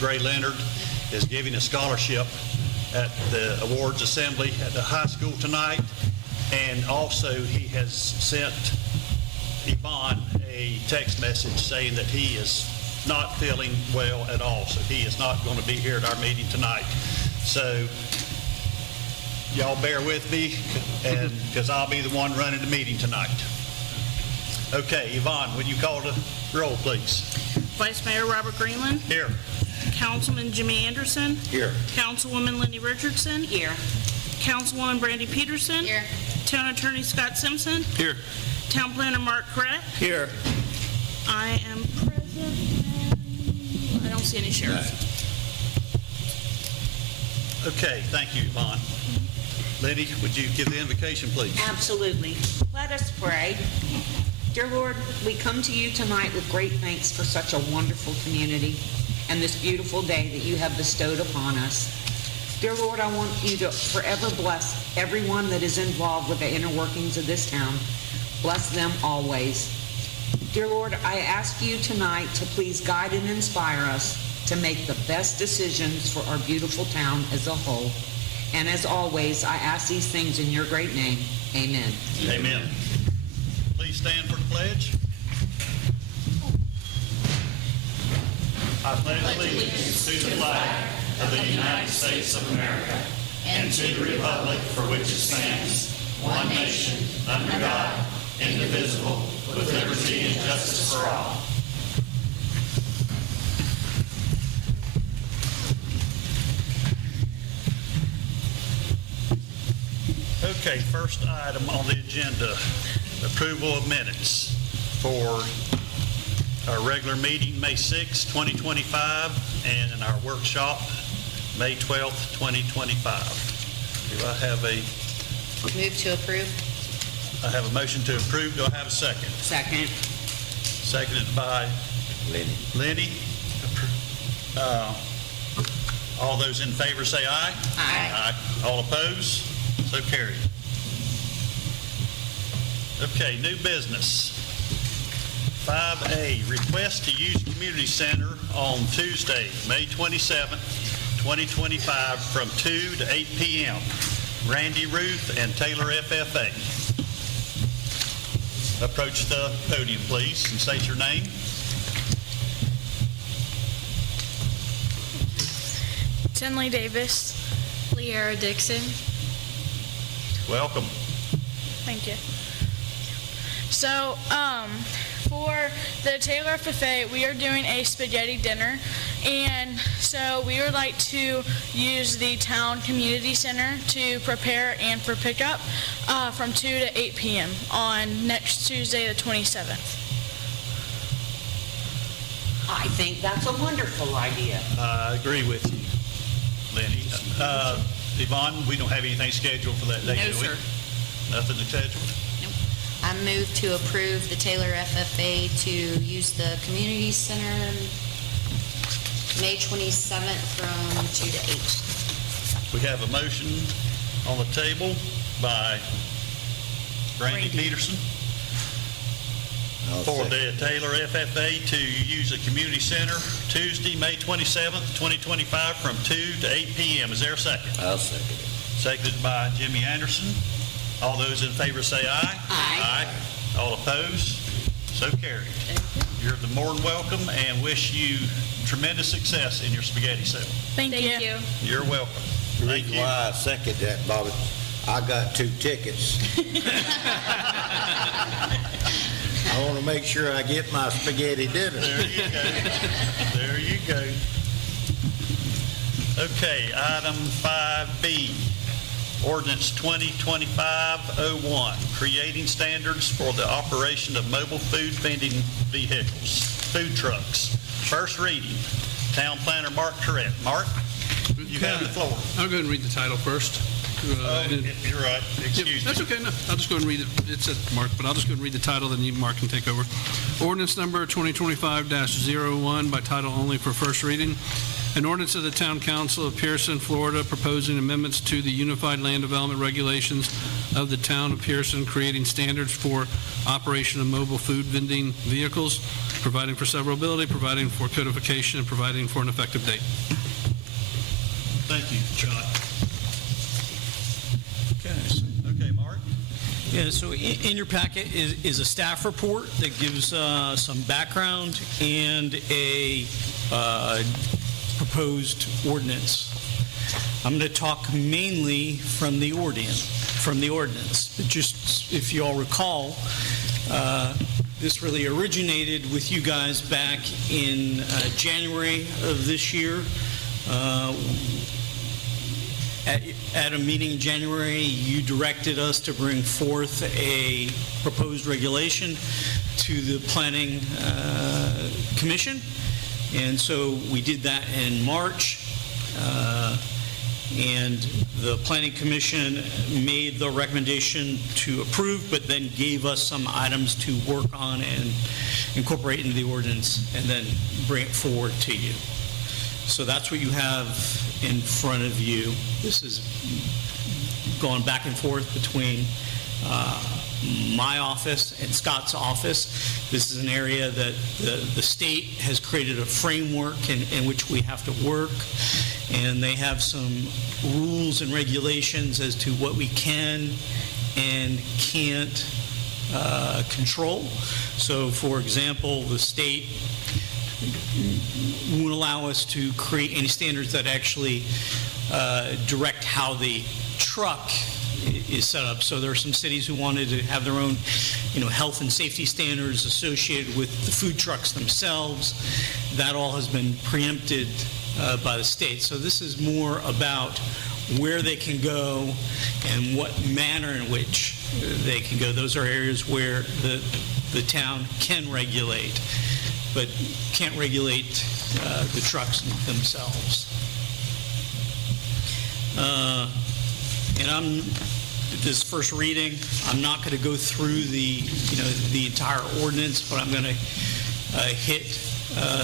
Gray Leonard is giving a scholarship at the awards assembly at the high school tonight. And also he has sent Yvonne a text message saying that he is not feeling well at all. So he is not going to be here at our meeting tonight. So y'all bear with me, and because I'll be the one running the meeting tonight. Okay, Yvonne, would you call the roll, please? Vice Mayor Robert Greenland. Here. Councilman Jimmy Anderson. Here. Councilwoman Lindy Richardson. Here. Councilwoman Brandy Peterson. Here. Town Attorney Scott Simpson. Here. Town Planner Mark Crett. Here. I am present, and I don't see any sheriffs. Okay, thank you, Yvonne. Lindy, would you give the invocation, please? Absolutely. Let us pray. Dear Lord, we come to you tonight with great thanks for such a wonderful community and this beautiful day that you have bestowed upon us. Dear Lord, I want you to forever bless everyone that is involved with the inner workings of this town. Bless them always. Dear Lord, I ask you tonight to please guide and inspire us to make the best decisions for our beautiful town as a whole. And as always, I ask these things in your great name. Amen. Amen. Please stand for the pledge. I pledge allegiance to the flag of the United States of America and to the republic for which it stands, one nation, under God, indivisible, with liberty and justice for all. Okay, first item on the agenda, approval of minutes for our regular meeting, May 6, 2025, and our workshop, May 12th, 2025. Do I have Move to approve. I have a motion to approve. Do I have a second? Second. Seconded by Lenny. All those in favor say aye. Aye. Aye. All opposed? So carried. Okay, new business. 5A, request to use community center on Tuesday, May 27th, 2025 from 2 to 8 p.m. Randy Ruth and Taylor FFA. Approach the podium, please, and state your name. Tinley Davis. Leara Dixon. Welcome. Thank you. So, for the Taylor FFA, we are doing a spaghetti dinner, and so we would like to use the town community center to prepare and for pickup from 2 to 8 p.m. on next Tuesday, the 27th. I think that's a wonderful idea. I agree with you, Lenny. Yvonne, we don't have anything scheduled for that day, No, do we? sir. Nothing scheduled? I move to approve the Taylor FFA to use the community center May 27th from 2 to 8. We have a motion on the table by Brandy Peterson for the Taylor FFA to use the community center Tuesday, May 27th, 2025 from 2 to 8 p.m. Is there a second? I'll second it. Seconded by Jimmy Anderson. All those in favor say aye. Aye. All opposed? So carried. You're the more than welcome, and wish you tremendous success in your spaghetti sale. Thank you. You're welcome. The Thank reason you. why I second that, Bobby, I got 2 tickets. I want to make sure I get my spaghetti dinner. There you go. There you go. Okay, item 5B, ordinance 2025-01, creating standards for the operation of mobile food vending vehicles, food trucks. First reading. Town Planner Mark Tourette. Mark, you have the floor. I'll go ahead and read the title first. You're right. Excuse me. That's okay. No, I'll just go ahead and read it. It says Mark, but I'll just go ahead and read the title, then Mark can take over. Ordinance number 2025-01 by title only for first reading. An ordinance of the Town Council of Pierson, Florida, proposing amendments to the Unified Land Development Regulations of the Town of Pierson, creating standards for operation of mobile food vending vehicles, providing for severability, providing for codification, and providing for an effective date. Thank you, Chuck. Okay. Okay, Mark? Yeah, so in your packet is a staff report that gives some background and a proposed ordinance. I'm going to talk mainly from the ordinance. But just if you all recall, this really originated with you guys back in January of this year. At a meeting in January, you directed us to bring forth a proposed regulation to the Planning Commission. And so we did that in March. And the Planning Commission made the recommendation to approve, but then gave us some items to work on and incorporate into the ordinance and then bring it forward to you. So that's what you have in front of you. This is going back and forth between my office and Scott's office. This is an area that the state has created a framework in which we have to work, and they have some rules and regulations as to what we can and can't control. So, for example, the state won't allow us to create any standards that actually direct how the truck is set up. So there are some cities who wanted to have their own, health and safety standards associated with the food trucks themselves. That all has been preempted by the state. So this is more about where they can go and what manner in which they can go. Those are areas where the town can regulate, but can't regulate the trucks themselves. And this first reading, I'm not going to go through the entire ordinance, but I'm going to hit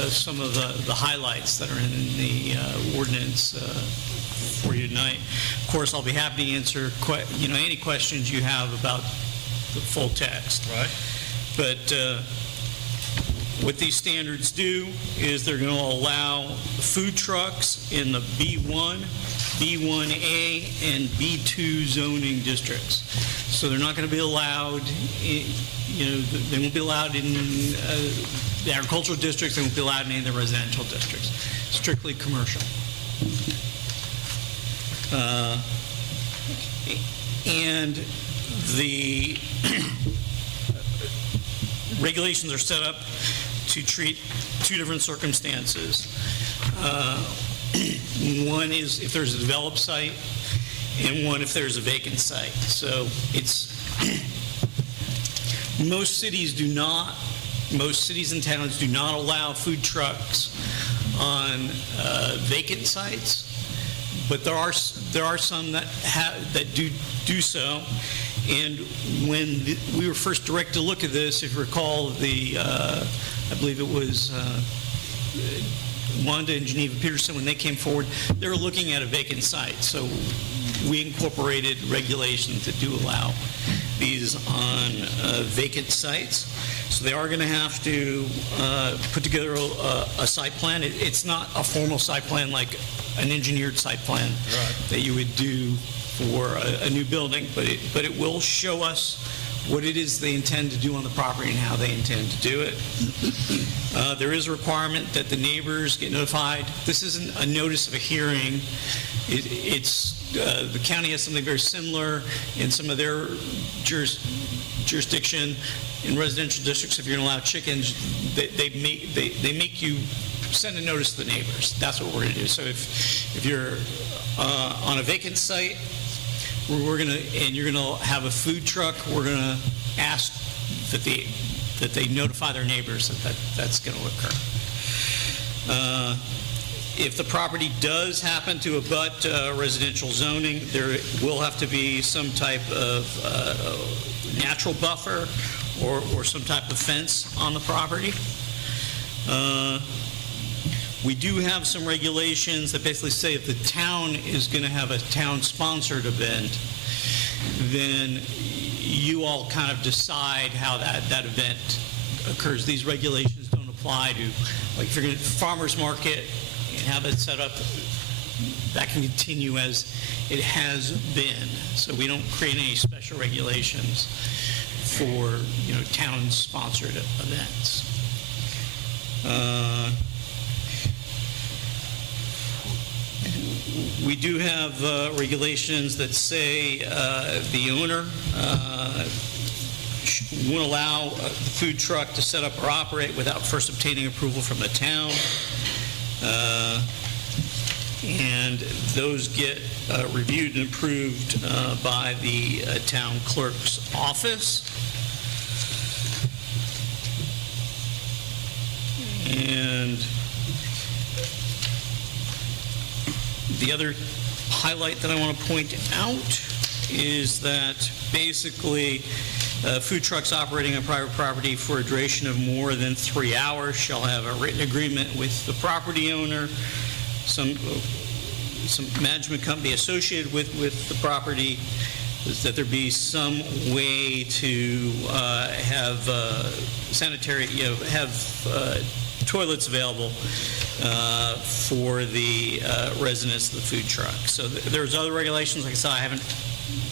some of the highlights that are in the ordinance for you tonight. Of course, I'll be happy to answer any questions you have about the full text. Right. But what these standards do is they're going to allow food trucks in the B1, B1A, and B2 zoning districts. So they're not going to be allowed, they won't be allowed in the agricultural districts, they won't be allowed in any of the residential districts. Strictly commercial. And the regulations are set up to treat two different circumstances. One is if there's a developed site, and one if there's a vacant site. So most cities and towns do not allow food trucks on vacant sites, but there are some that do so. And when we were first directed to look at this, if you recall, I believe it was Wanda and Geneva Pierson, when they came forward, they were looking at a vacant site. So we incorporated regulations that do allow these on vacant sites. So they are going to have to put together a site plan. It's not a formal site plan like an engineered site plan that you would do for a new building, but it will show us what it is they intend to do on the property and how they intend to do it. There is a requirement that the neighbors get notified. This isn't a notice of a hearing. The county has something very similar in some of their jurisdiction. In residential districts, if you're going to allow chickens, they make you send a notice to the neighbors. That's what we're going to do. So if you're on a vacant site, you're going to have a food truck, we're going to ask that they notify their neighbors that's going to occur. If the property does happen to abut residential zoning, there will have to be some type of natural buffer or some type of fence on the property. We do have some regulations that basically say if the town is going to have a town-sponsored event, then you all kind of decide how that event occurs. These regulations don't apply to, like, if you're going to farmer's market and have it set up, that can continue as it has been. So we don't create any special regulations for, town-sponsored events. We do have regulations that say the owner won't allow the food truck to set up or operate without first obtaining approval from the town. And those get reviewed and approved by the town clerk's office. And the other highlight that I want to point out is that basically food trucks operating on private property for a duration of more than 3 hours shall have a written agreement with the property owner, some management company associated with the property, is that there be some way to have sanitary, have toilets available for the residents of the food truck. So there's other regulations. Like I said,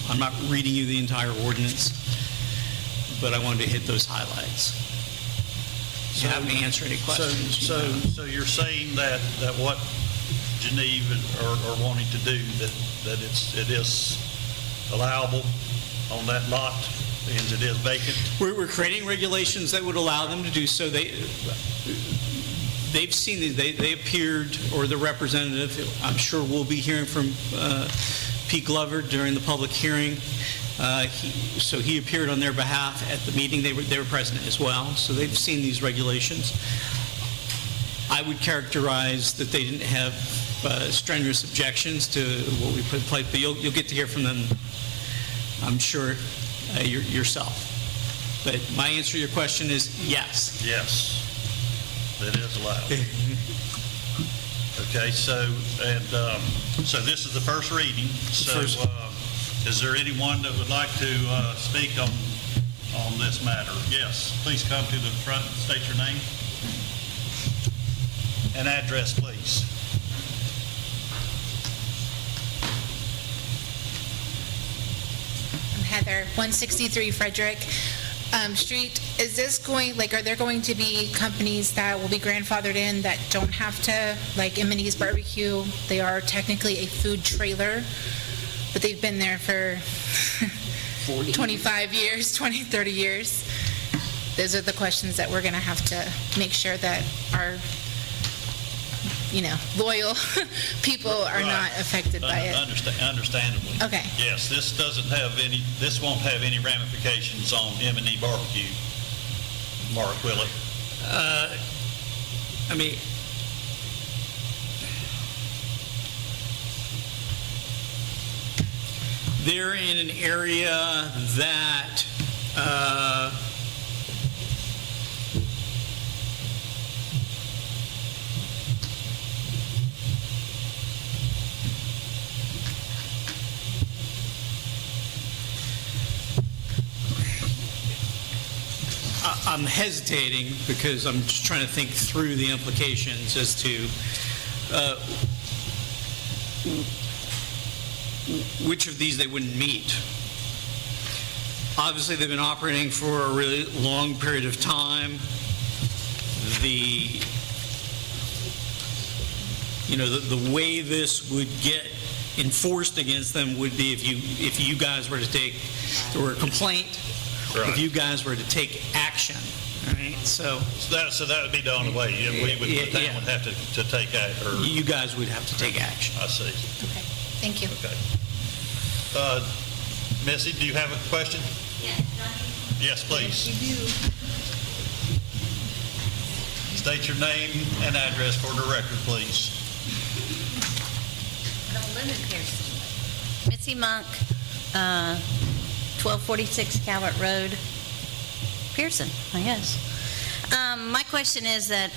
I'm not reading you the entire ordinance, but I wanted to hit those highlights. So have me answer any questions. So you're saying that what Geneva are wanting to do, that it is allowable on that lot, and it is vacant? We're creating regulations that would allow them to do so. They've seen these. They appeared, or the representative, I'm sure we'll be hearing from Pete Glover during the public hearing. So he appeared on their behalf at the meeting. They were present as well. So they've seen these regulations. I would characterize that they didn't have strenuous objections to what we put in place, but you'll get to hear from them, I'm sure, yourself. But my answer to your question is yes. Yes, it is allowed. Okay, so this is the first reading. So is there anyone that would like to speak on this matter? Yes, please come to the front and state your name and address, please. I'm Heather, 163 Frederick Street. Is this going, are there going to be companies that will be grandfathered in that don't have to, like M&E's Barbecue? They are technically a food trailer, but they've been there for 25 years, 20, 30 years. Those are the questions that we're going to have to make sure that our loyal people are not affected by it. Understandably. Okay. Yes, this won't have any ramifications on M&E Barbecue. Mark, will it? I mean, they're in an area that I'm hesitating because I'm just trying to think through the implications as to which of these they wouldn't meet. Obviously, they've been operating for a really long period of time. The way this would get enforced against them would be if you guys were to take, or a complaint, right. If you guys were to take action, right? So that would be the only way. The town would have to take action. You guys would have to take action. I see. Okay, thank you. Okay. Missy, do you have a question? Yes, please. Yes, you do. State your name and address for the record, please. I don't live in Pierson. Mitzi Monk, 1246 Calvert Road, Pierson, I guess. My question is that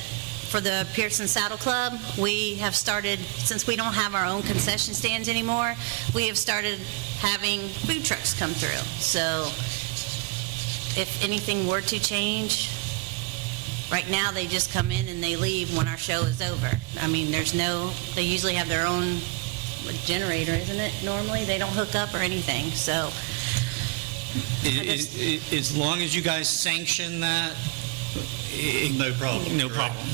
for the Pierson Saddle Club, we have started, since we don't have our own concession stands anymore, we have started having food trucks come through. So if anything were to change, right now they just come in and they leave when our show is over. I mean, they usually have their own generator, isn't it, normally? They don't hook up or anything, so. As long as you guys sanction that, No problem. no correct? problem.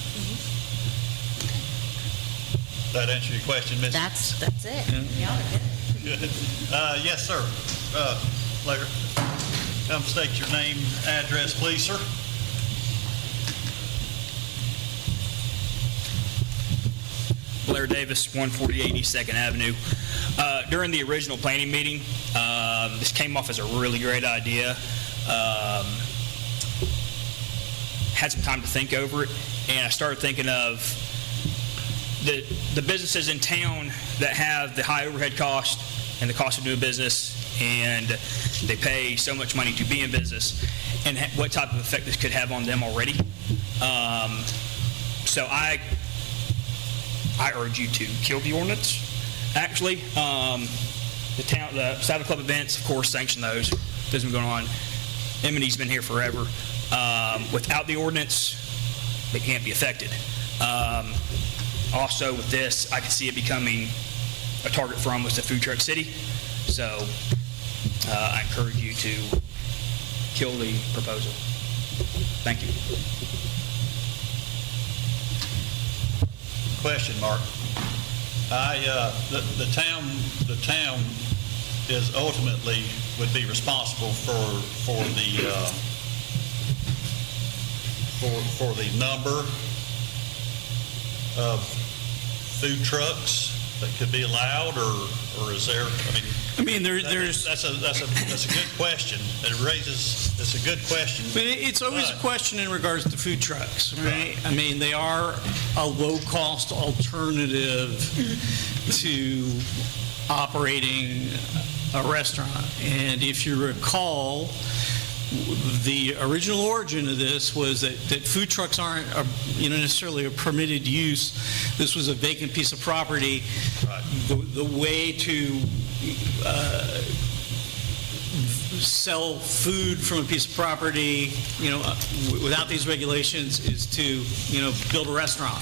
That answer your question, Ms.? That's it. Yeah. Good. Yes, sir. Later. Come state your name, address, please, sir. Blair Davis, 148 East 2nd Avenue. During the original planning meeting, this came off as a really great idea. Had some time to think over it, and I started thinking of the businesses in town that have the high overhead cost and the cost of doing business, and they pay so much money to be in business, and what type of effect this could have on them already. So I urge you to kill the ordinance. Actually, the Saddle Club events, of course, sanction those. Those have been going on. M&E's been here forever. Without the ordinance, they can't be affected. Also, with this, I can see it becoming a target for almost a food truck city. So I encourage you to kill the proposal. Thank you. Question, Mark. The town is ultimately would be responsible for the number of food trucks that could be allowed, or is there? I mean, there's. That's a good question. It's a good question. But it's always a question in regards to food trucks, right? I mean, they are a low-cost alternative to operating a restaurant. And if you recall, the original origin of this was that food trucks aren't necessarily a permitted use. This was a vacant piece of property. Right. The way to sell food from a piece of property, without these regulations, is to, build a restaurant,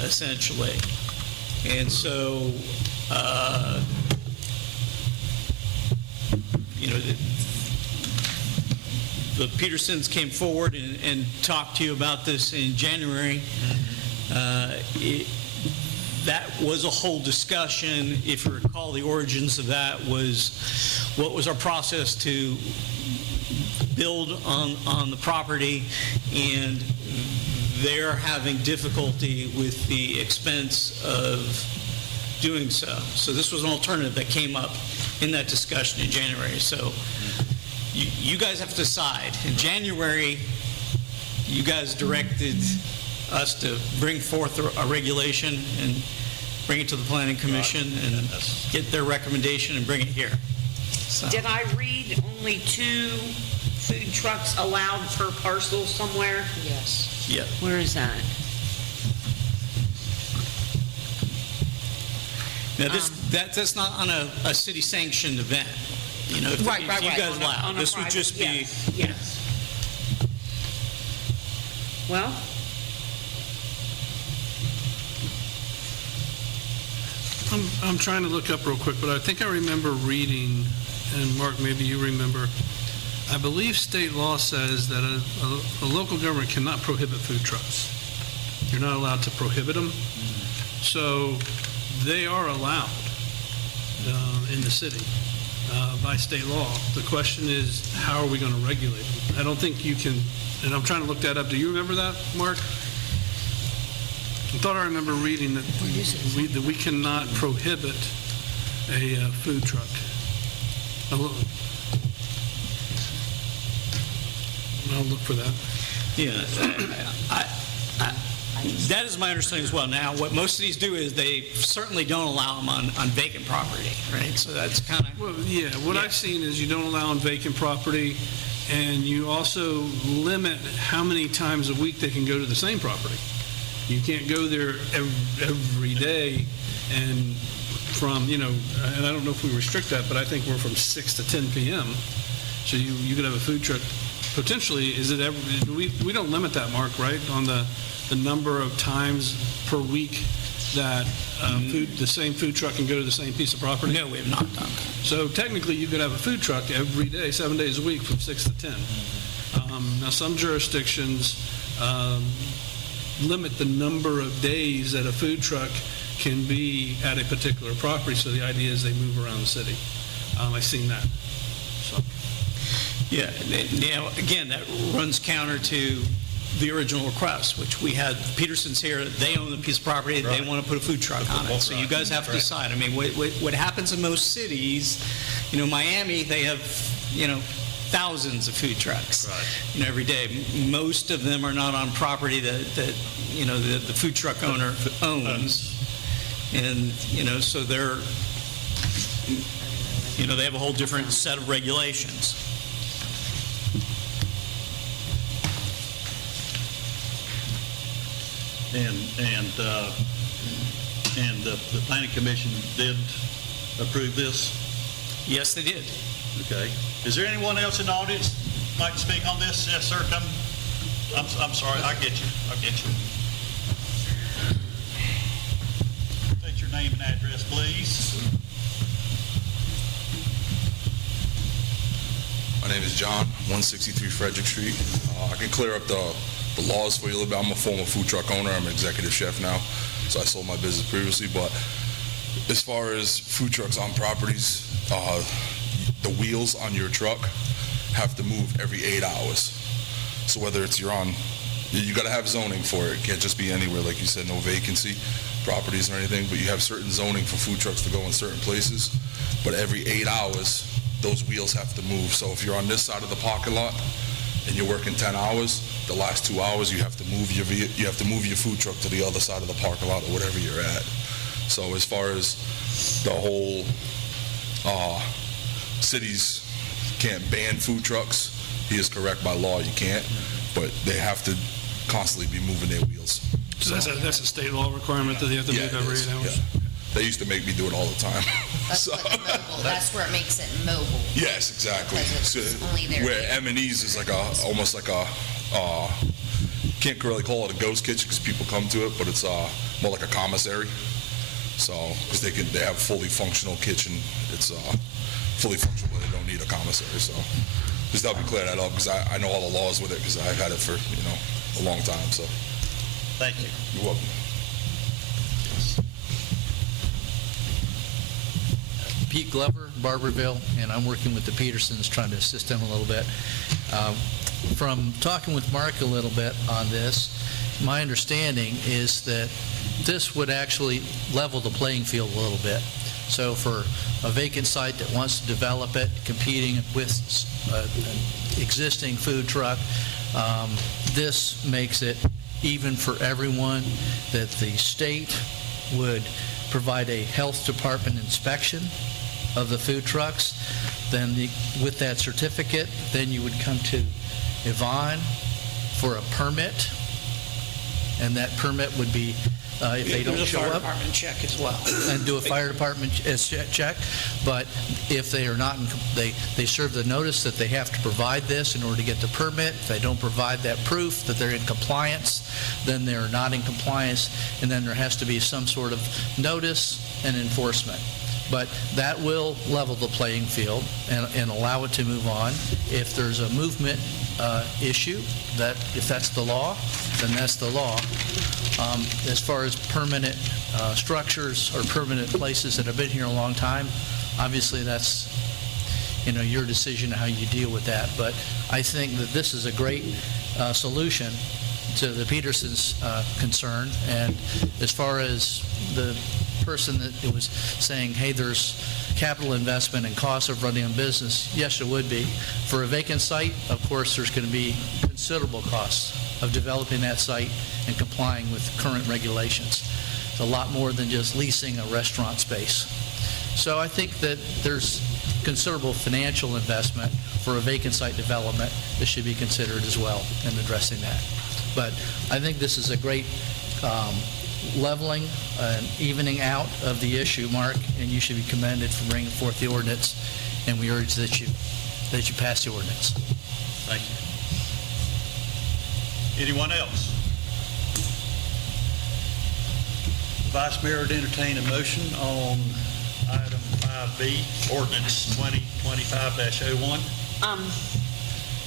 essentially. And so, the Petersons came forward and talked to you about this in January. That was a whole discussion. If you recall, the origins of that was what was our process to build on the property, and they're having difficulty with the expense of doing so. So this was an alternative that came up in that discussion in January. So you guys have to decide. In January, you guys directed us to bring forth a regulation and bring it to the Planning Commission and get their recommendation and bring it here. So. Did I read only 2 food trucks allowed per parcel somewhere? Yes. Yeah. Where is that? Now that's not on a city sanctioned event. If Right. you guys allow, On a this would private- just be. Yes. Well, I'm trying to look up real quick, but I think I remember reading, and Mark, maybe you remember, I believe state law says that a local government cannot prohibit food trucks. You're not allowed to prohibit them. So they are allowed in the city by state law. The question is, how are we going to regulate them? I don't think you can, and I'm trying to look that up. Do you remember that, Mark? I thought I remember reading that we cannot prohibit a food truck. I'll look for that. Yeah, that is my understanding as well. Now, what most of these do is they certainly don't allow them on vacant property, right? So that's kind of. Well, yeah, what I've seen is you don't allow on vacant property, and you also limit how many times a week they can go to the same property. You can't go there every day and from, and I don't know if we restrict that, but I think we're from 6 to 10 p.m. So you could have a food truck, potentially, we don't limit that, Mark, right, on the number of times per week that the same food truck can go to the same piece of property? No, we have not done that. So technically, you could have a food truck every day, 7 days a week, from 6 to 10. Now, some jurisdictions limit the number of days that a food truck can be at a particular property, so the idea is they move around the city. I've seen that. So. Yeah, now, again, that runs counter to the original request, which we had Pierson's here, they own the piece of property, they want to put a food truck on it. So you guys have to decide. I mean, what happens in most cities, Miami, they have, thousands of food trucks, every day. Most of them are not on property that the food truck owner owns. And, so they're, they have a whole different set of regulations. And the planning commission did approve this? Yes, they did. Okay. Is there anyone else in the audience like to speak on this? Yes, sir, come. I'm sorry, I get you. State your name and address, please. My name is John, 163 Frederick Street. I can clear up the laws for you a little bit. I'm a former food truck owner. I'm an executive chef now, so I sold my business previously. But as far as food trucks on properties, the wheels on your truck have to move every 8 hours. So whether it's you got to have zoning for it. It can't just be anywhere, like you said, no vacancy properties or anything, but you have certain zoning for food trucks to go in certain places. But every 8 hours, those wheels have to move. So if you're on this side of the parking lot and you're working 10 hours, the last 2 hours you have to move your food truck to the other side of the parking lot or whatever you're at. So as far as the whole cities can't ban food trucks, he is correct, by law you can't, but they have to constantly be moving their wheels. So that's a state law requirement that they have to move every 8 hours? Yeah. They used to make me do it all the time. That's what the mobile, that's where it makes it mobile. Yes, exactly. Because it's only there. Where M&E's is like almost like a, can't really call it a ghost kitchen because people come to it, but it's more like a commissary. So, because they have fully functional kitchen, it's fully functional, they don't need a commissary. So, just help me clear that up because I know all the laws with it because I've had it for, a long time. So, thank you. You're welcome. Pete Glover, Barberville, and I'm working with the Piersons, trying to assist them a little bit. From talking with Mark a little bit on this, my understanding is that this would actually level the playing field a little bit. So for a vacant site that wants to develop it, competing with an existing food truck, this makes it even for everyone, that the state would provide a health department inspection of the food trucks. Then with that certificate, then you would come to Yvonne for a permit, and that permit would be, if they don't show up, There's a fire department check as well. and do a fire department check. But if they are not, they serve the notice that they have to provide this in order to get the permit. If they don't provide that proof that they're in compliance, then they're not in compliance, and then there has to be some sort of notice and enforcement. But that will level the playing field and allow it to move on. If there's a movement issue, that if that's the law, then that's the law. As far as permanent structures or permanent places that have been here a long time, obviously that's your decision how you deal with that. But I think that this is a great solution to the Petersons' concern. And as far as the person that was saying, hey, there's capital investment and costs of running a business, yes, it would be. For a vacant site, of course, there's going to be considerable costs of developing that site and complying with current regulations. It's a lot more than just leasing a restaurant space. So I think that there's considerable financial investment for a vacant site development that should be considered as well in addressing that. But I think this is a great leveling and evening out of the issue, Mark, and you should be commended for bringing forth the ordinance, and we urge that you pass the ordinance. Thank you. Anyone else? Vice Mayor would entertain a motion on item 5B, ordinance 2025-01.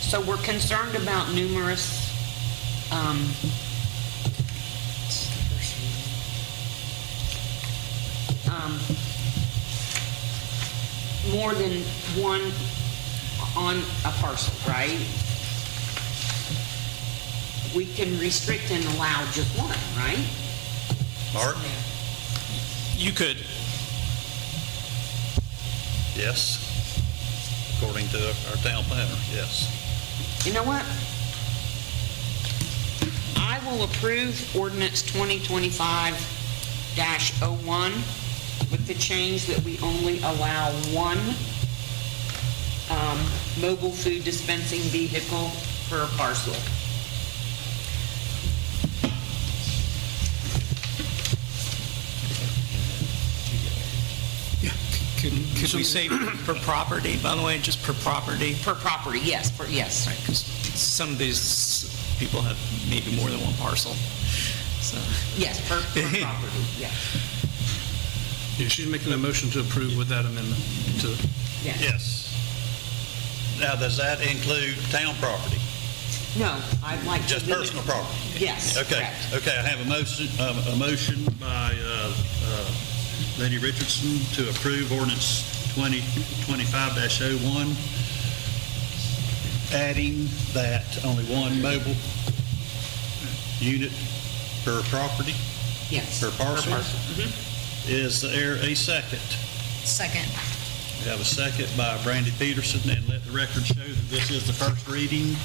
So we're concerned about numerous, more than one on a parcel, right? We can restrict and allow just one, right? Mark? You could. Yes. According to our town planner, yes. You know what? I will approve ordinance 2025-01 with the change that we only allow one mobile food dispensing vehicle per parcel. Could we say per property, by the way, just per property? Per property, yes, yes. Right, because some of these people have maybe more than one parcel, so. Yes, per property, yeah. Yeah, she's making a motion to approve with that amendment to Yes. Now, does that include town property? No, I'd like to. Just personal property? Yes, Okay, correct. okay, I have a motion by Lenny Richardson to approve ordinance 2025-01, adding that only one mobile unit per property, Yes. per parcel. Mhm. Is there a second? Second. We have a second by Brandy Peterson, and let the record show that this is the first reading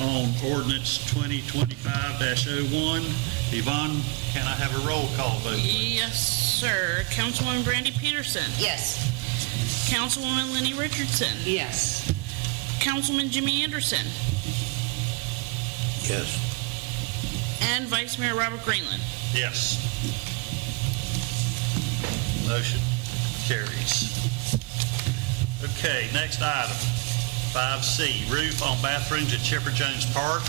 on ordinance 2025-01. Yvonne, can I have a roll call vote, please? Yes, sir. Councilwoman Brandy Peterson. Yes. Councilwoman Lenny Richardson. Yes. Councilman Jimmy Anderson. Yes. And Vice Mayor Robert Greenland. Yes. Motion carries. Okay, next item, 5C, roof on bathrooms at Chipper Jones Park.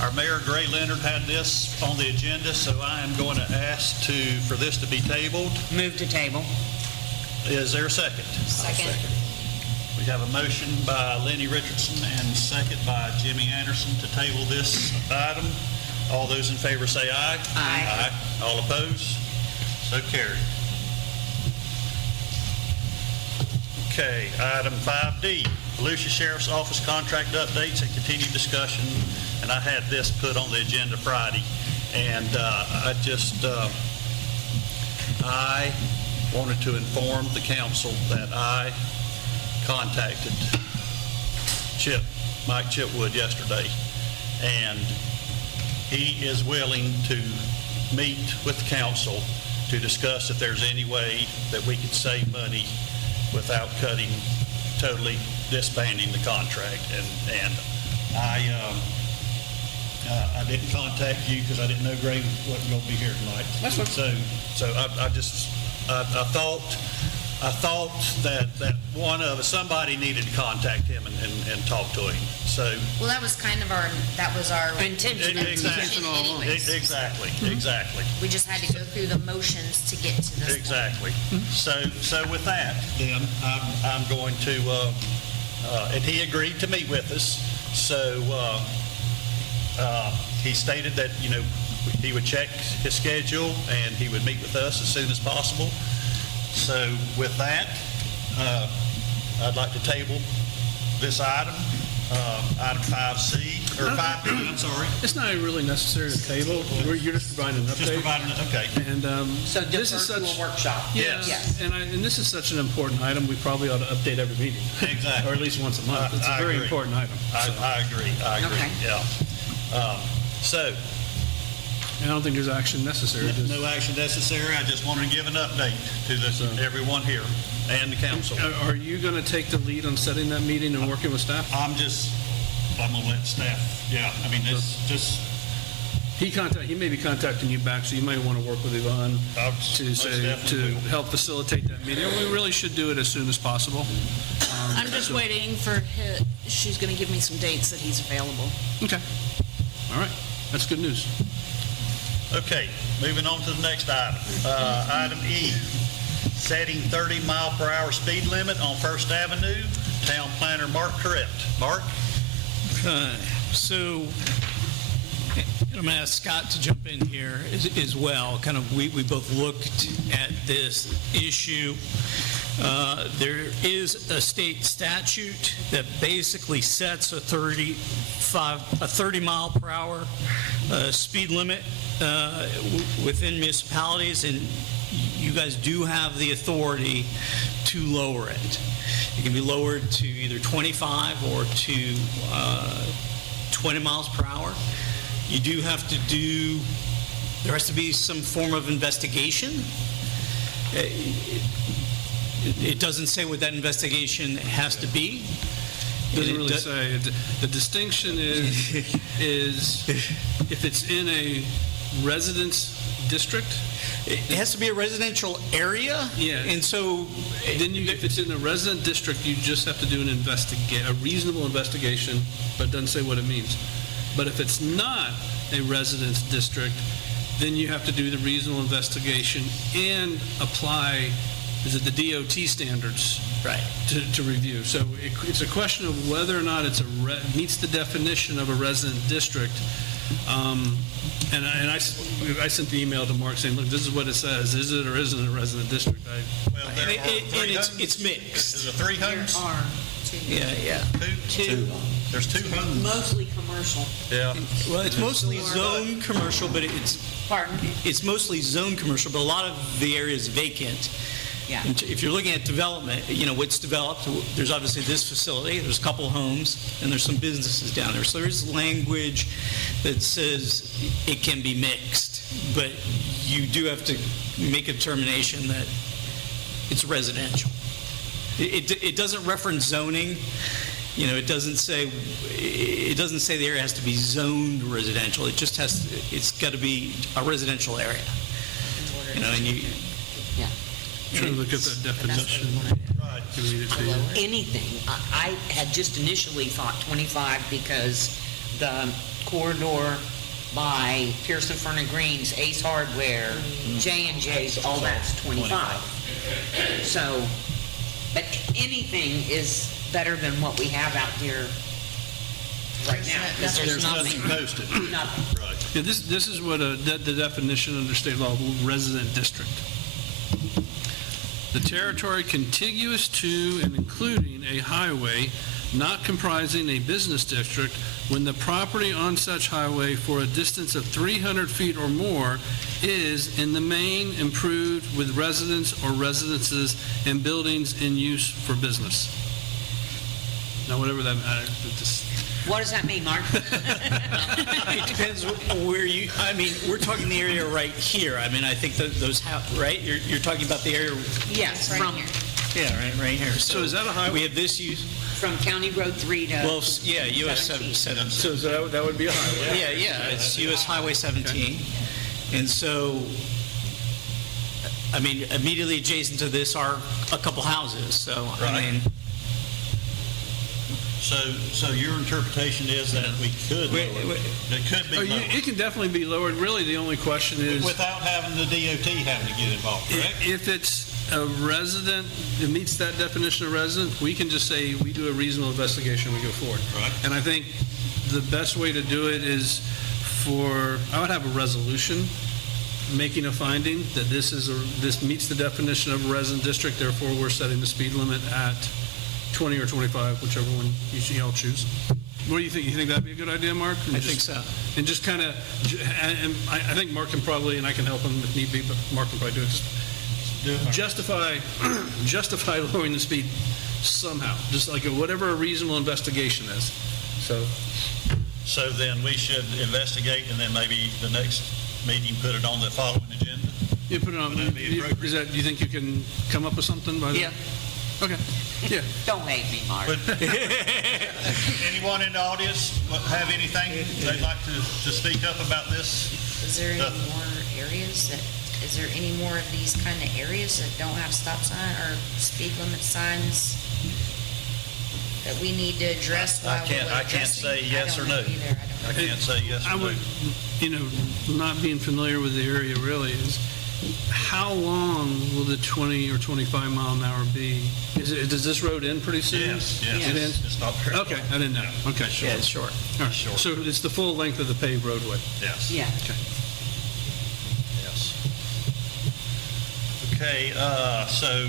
Our Mayor Gray Leonard had this on the agenda, so I am going to ask for this to be tabled. Move to table. Is there a second? Second. We have a motion by Lenny Richardson and a second by Jimmy Anderson to table this item. All those in favor say aye. Aye. Aye. All opposed? So carried. Okay, item 5D, Volusia Sheriff's Office contract updates and continued discussion. And I had this put on the agenda Friday, and I wanted to inform the council that I contacted Mike Chipwood yesterday, and he is willing to meet with the council to discuss if there's any way that we could save money without totally disbanding the contract. And I didn't contact you because I didn't know Gray wasn't going to be here tonight. That's right. So I thought that one of us, somebody needed to contact him and talk to him. So Well, that was kind of our Intention. intention anyways. exactly. We just had to go through the motions to get to this point. Exactly. So with that, then, I'm going to, and he agreed to meet with us. So he stated that, he would check his schedule and he would meet with us as soon as possible. So with that, I'd like to table this item, item 5C, or 5B, I'm sorry. It's not really necessary to table. You're just providing an update. Just providing, okay. And So this is defer to such, a workshop. Yes. Yes. and this is such an important item, we probably ought to update every meeting. Exactly. Or at least once a month. It's a I very agree. important item. so. I agree, Okay. yeah. So, And I don't think there's action necessary. Just- no action necessary. I just wanted to give an update to everyone here. and the council. Are you going to take the lead on setting that meeting and working with staff? I'm gonna let staff, yeah, I mean, it's just, He may be contacting you back, so you might want to work with Yvonne to help facilitate that meeting. We really should do it as soon as possible. I'm just waiting for she's going to give me some dates that he's available. Okay. All right. That's good news. okay, moving on to the next item. Item E, setting 30-mile-per-hour speed limit on First Avenue. Town planner Mark Correct. Mark? So I'm going to ask Scott to jump in here as well. Kind of, we both looked at this issue. There is a state statute that basically sets a 30 mile per hour speed limit within municipalities, and you guys do have the authority to lower it. It can be lowered to either 25 or to 20 miles per hour. You do have to there has to be some form of investigation. It doesn't say what that investigation has to be. It doesn't really say. The distinction is if it's in a residence district. It has to be a residential area. Yeah. And so then if it's in a resident district, you just have to do a reasonable investigation, but it doesn't say what it means. But if it's not a residence district, then you have to do the reasonable investigation and apply, is it the DOT standards? Right. To review. So it's a question of whether or not it meets the definition of a resident district. And I sent the email to Mark saying, look, this is what it says. Is it or isn't it a resident district? Well, there are three homes. It's mixed. Is it 3 homes? There are Yeah. Two. There's 2 homes. mostly commercial. Yeah. Well, it's mostly zone commercial, but Pardon? it's mostly zone commercial, but a lot of the area is vacant. Yeah. And if you're looking at development, what's developed, there's obviously this facility, there's a couple homes, and there's some businesses down there. So there's language that says it can be mixed, but you do have to make a determination that it's residential. It doesn't reference zoning. It doesn't say the area has to be zoned residential. It just it's got to be a residential area. Yeah. Trying to look at that definition. Right. Can read it to you. Anything. I had just initially thought 25 because the corridor by Pierson, Fern & Green's, Ace Hardware, J&J's, all that's 25. So, but anything is better than what we have out here right now. Because There's nothing posted. Nothing. Right. Yeah, this is what the definition under state law of resident district. The territory contiguous to and including a highway not comprising a business district when the property on such highway for a distance of 300 feet or more is in the main improved with residents or residences and buildings in use for business. Now, whatever that matters. What does that mean, Mark? It depends where we're talking the area right here. I think right? You're talking about the area. Yes, Right from, here. Yeah, right here. So is that a highway? We have this use. from County Road 3 to US 17. So that would be a highway? Yeah, it's US Highway 17. And so, immediately adjacent to this are a couple houses. So, Right. So your interpretation is that we could lower it. It could be lowered It can definitely be lowered. Really, the only question is, without having the DOT having to get involved, correct? if it's a resident, it meets that definition of resident, we can just say, we do a reasonable investigation, we go forward. Right. And I think the best way to do it is I would have a resolution making a finding that this meets the definition of a resident district, therefore we're setting the speed limit at 20 or 25, whichever one you all choose. What do you think? You think that'd be a good idea, Mark? I think so. And just kind of, and I think Mark can probably, and I can help him if need be, but Mark can probably do it. Justify lowering the speed somehow, just like whatever a reasonable investigation is. So then we should investigate and then maybe the next meeting put it on the following agenda? You put it on, Would that be appropriate? is that, do you think you can come up with something by then? Yeah. Okay, yeah. Don't hate me, Mark. Anyone in the audience have anything they'd like to speak up about this? Is there any more areas is there any more of these kind of areas that don't have stop sign or speed limit signs that we need to address while we're adjusting? I can't say yes or no. I don't know either. I can't say yes I or no. would, not being familiar with the area really, is how long will the 20 or 25 mile an hour be? Does this road end pretty soon? Yes, It ends? It's not very Okay, I didn't know. Okay. Yeah, it's short. All right. Short. So it's the full length of the paved roadway? Yes. Yeah. Okay. Yes. Okay, so,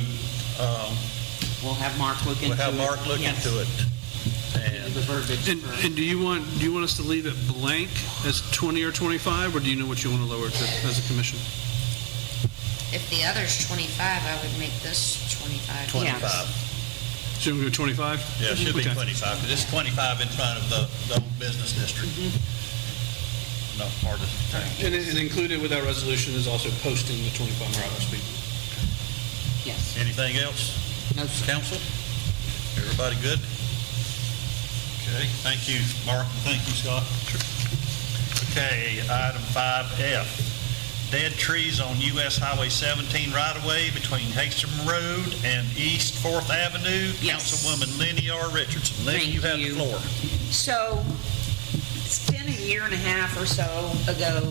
We'll have Mark look into it. we'll have Mark look Yes. into it. And The verbiage. And do you want us to leave it blank as 20 or 25, or do you know what you want to lower it to as a commission? If the other's 25, I would make this 25. 25. So you want to go 25? Yeah, it should be Okay. 25, because it's 25 in front of the old business district. No, part of the town. And included with that resolution is also posting the 25 mile an hour speed. Yes. Anything else? No, sir. Council? Everybody good? Okay, thank you, Mark, and thank you, Scott. Okay, item 5F, dead trees on US Highway 17 right-of-way between Hastings Road and East 4th Avenue. Yes. Councilwoman Lenny R. Richardson. Lenny, Thank you have the you. floor. So, it's been a year and a half or so ago,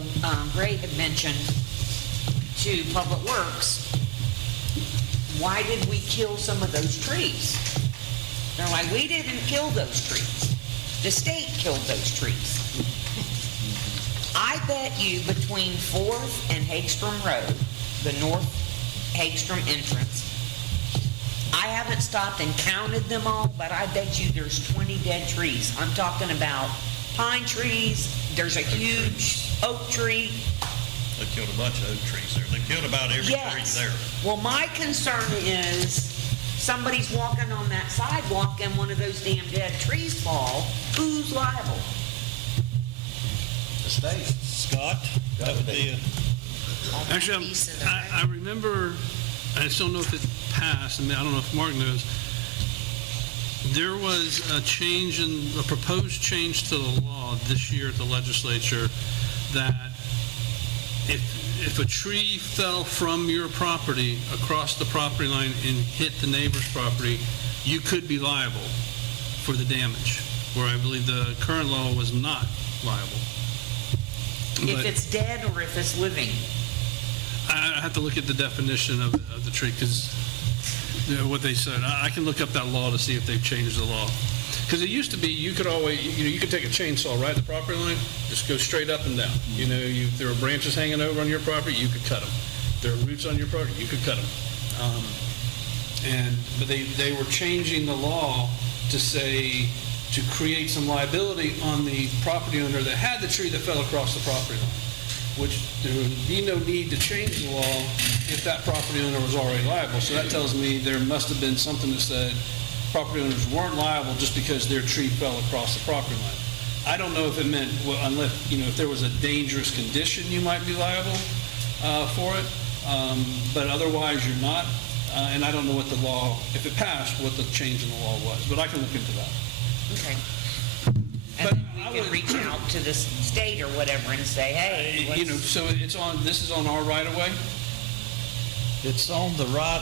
Ray had mentioned to Public Works, why did we kill some of those trees? They're like, we didn't kill those trees. The state killed those trees. I bet you between 4th and Hagstrom Road, the North Hagstrom entrance, I haven't stopped and counted them all, but I bet you there's 20 dead trees. I'm talking about pine trees, there's a huge oak tree. They killed a bunch of oak trees there. They killed about every tree Yes. there. Well, my concern is somebody's walking on that sidewalk and one of those damn dead trees fall, who's liable? The state. Scott, that would be Actually, Piece of the I remember, I just don't know if it passed, and I don't know if Mark knows, there was a proposed change to the law this year at the legislature that if a tree fell from your property across the property line and hit the neighbor's property, you could be liable for the damage, where I believe the current law was not liable. If But it's dead or if it's living? I have to look at the definition of the tree, because what they said, I can look up that law to see if they've changed the law. Because it used to be, you could always, you could take a chainsaw right at the property line, just go straight up and down. If there were branches hanging over on your property, you could cut them. If there are roots on your property, you could cut them. But they were changing the law to say, to create some liability on the property owner that had the tree that fell across the property line, which there would be no need to change the law if that property owner was already liable. So that tells me there must have been something that said property owners weren't liable just because their tree fell across the property line. I don't know if it meant, well, unless, if there was a dangerous condition, you might be liable for it, but otherwise you're not. And I don't know what the law, if it passed, what the change in the law was, but I can look into that. Okay. But And I then we would- can reach out to the state or whatever and say, hey, let's- So this is on our right of way? It's on the right,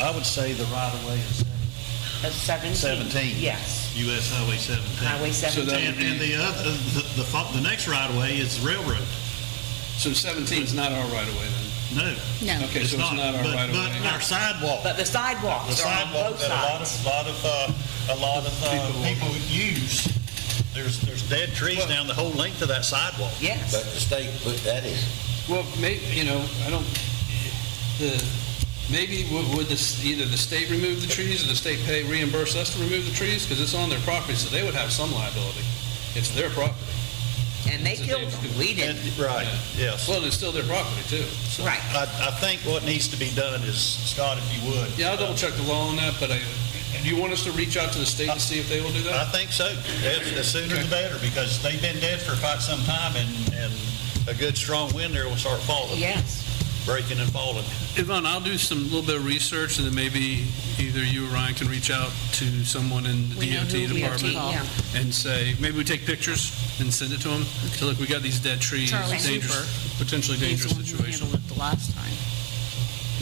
I would say the right of way is 17. 17. Yes, US Highway 17. Highway So 17. that would be- And the other, the next right of way is the railroad. So 17 is not our right of way then? No. No. Okay, so it's not our But- right of way. But our sidewalk. But the The sidewalks are on sidewalk both that sides. a lot of people use, there's dead trees down the whole length of that sidewalk. Yes. But the state put that in. Well, maybe would either the state remove the trees or the state reimburse us to remove the trees? Because it's on their property, so they would have some liability. It's their property. And they killed them. We didn't. Right, yes. Well, and it's still their property too. So- Right. I think what needs to be done is, Scott, if you would. Yeah, I'll double check the law on that, but do you want us to reach out to the state to see if they will do I that? think so. The sooner the better, because they've been dead for quite some time, and a good strong wind there will start falling. Yes. breaking and falling. Yvonne, I'll do some little bit of research, and then maybe either you or Ryan can reach out to someone in the We know DOT who department yeah. and say, maybe we take pictures and send it to them. So look, we got these dead trees, Charlie dangerous, Super. potentially He's the dangerous one who situation. handled it the last time.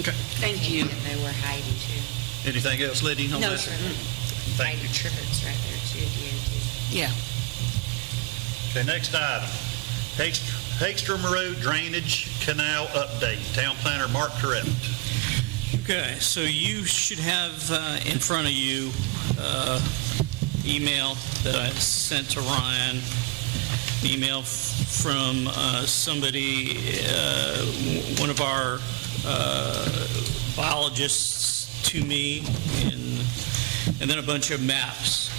Okay. Thank you. And know where Heidi too. Anything else, Liddy, on No, that? sir. Thank Heidi you. Trivets right there too, DOT. Yeah. Okay, next item. Hagstrom Road Drainage Canal Update. Town Planner Mark Correct. Okay, so you should have in front of you email that I sent to Ryan, email from somebody, one of our biologists to me, and then a bunch of maps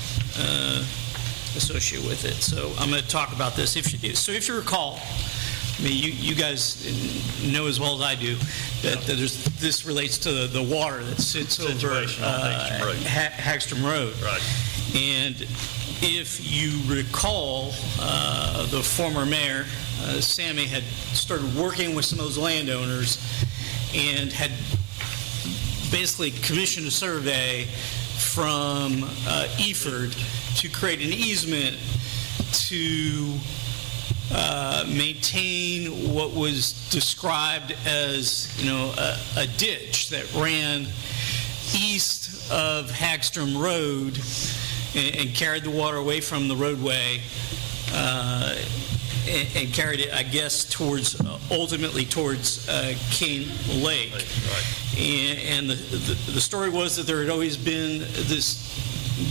associated with it. So I'm going to talk about this. If you recall, I mean, you guys know as well as I do that this relates to the water that sits over Situation on Hagstrom Road. Hagstrom Road. Right. And if you recall, the former mayor, Sammy, had started working with some of those landowners and had basically commissioned a survey from Eford to create an easement to maintain what was described as, a ditch that ran east of Hagstrom Road and carried the water away from the roadway and carried it, I guess, ultimately towards Cane Lake. Right. And the story was that there had always been this